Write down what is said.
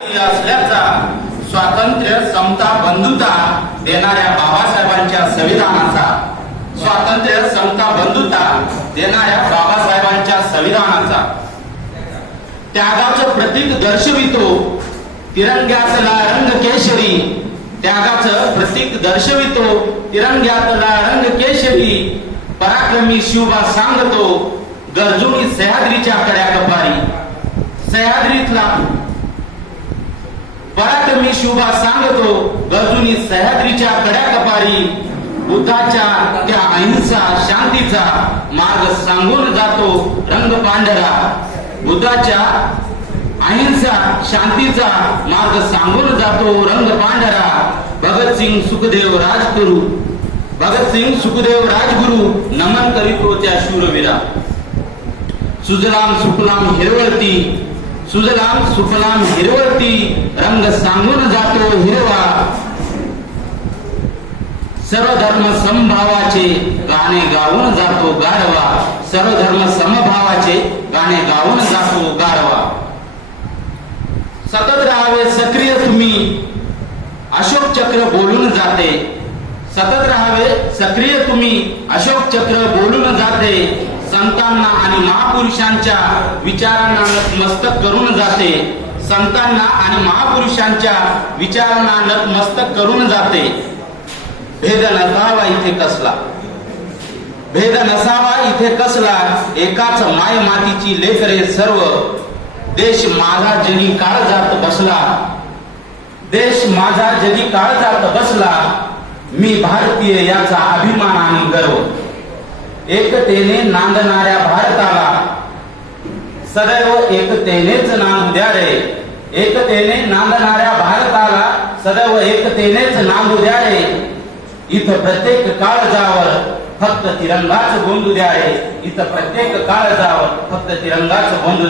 असल्याचा स्वातंत्र्य, समता, बंधुता देणाऱ्या बाबासाहेबांच्या संविधानाचा, स्वातंत्र्य, समता, बंधुता देणाऱ्या बाबासाहेबांच्या संविधानाचा त्यागाचं प्रतीक दर्शवितो तिरंग्यातला रंग केशरी, त्यागाचं प्रतीक दर्शवितो तिरंग्यातला रंग केशरी, पराक्रमी शिवबा सांगतो गरजुनी सह्याद्रीच्या कड्या कपारी, सह्याद्रीतला पराक्रमी शिवबा सांगतो गरजुनी सह्याद्रीच्या कड्या कपारी, बुद्धाच्या त्या अहिंसा शांतीचा मार्ग सांगून जातो रंग पांढरा, बुद्धाच्या अहिंसा शांतीचा मार्ग सांगून जातो रंग पांढरा, भगतसिंग सुखदेव राजगुरु, भगतसिंग सुखदेव राजगुरु नमन करीतो त्या शूरवीरा, सुजलाम सुफलाम हिरवळती, सुजलाम सुफलाम हिरवळती, रंग सांगून जातो हिरवा, सर्वधर्म समभावाचे गाणे गाऊन जातो गारवा, सर्वधर्म समभावाचे गाणे गाऊन जातो गारवा, सतत राहावे सक्रिय तुम्ही अशोक चक्र बोलून जाते, सतत राहावे सक्रिय तुम्ही अशोक चक्र बोलून जाते, संतांना आणि महापुरुषांच्या विचारांना नतमस्तक करून जाते, संतांना आणि महापुरुषांच्या विचारांना नतमस्तक करून जाते, भेद नसावा इथे कसला, भेद नसावा इथे कसला, एकाच माय मातीची लेकरे सर्व, देश माझा जगी काळजात बसला, देश माझा जगी काळजात बसला, मी भारतीय याचा अभिमान आणि गर्व, एकतेने नांदणाऱ्या भारताला सदैव एकतेनेच नांदू द्या रे, एकतेने नांदणाऱ्या भारताला सदैव एकतेनेच नांदू द्या रे, इथं प्रत्येक काळजावर फक्त तिरंगाच गोंधू द्या रे, इथं प्रत्येक काळजावर फक्त तिरंगाच गोंधू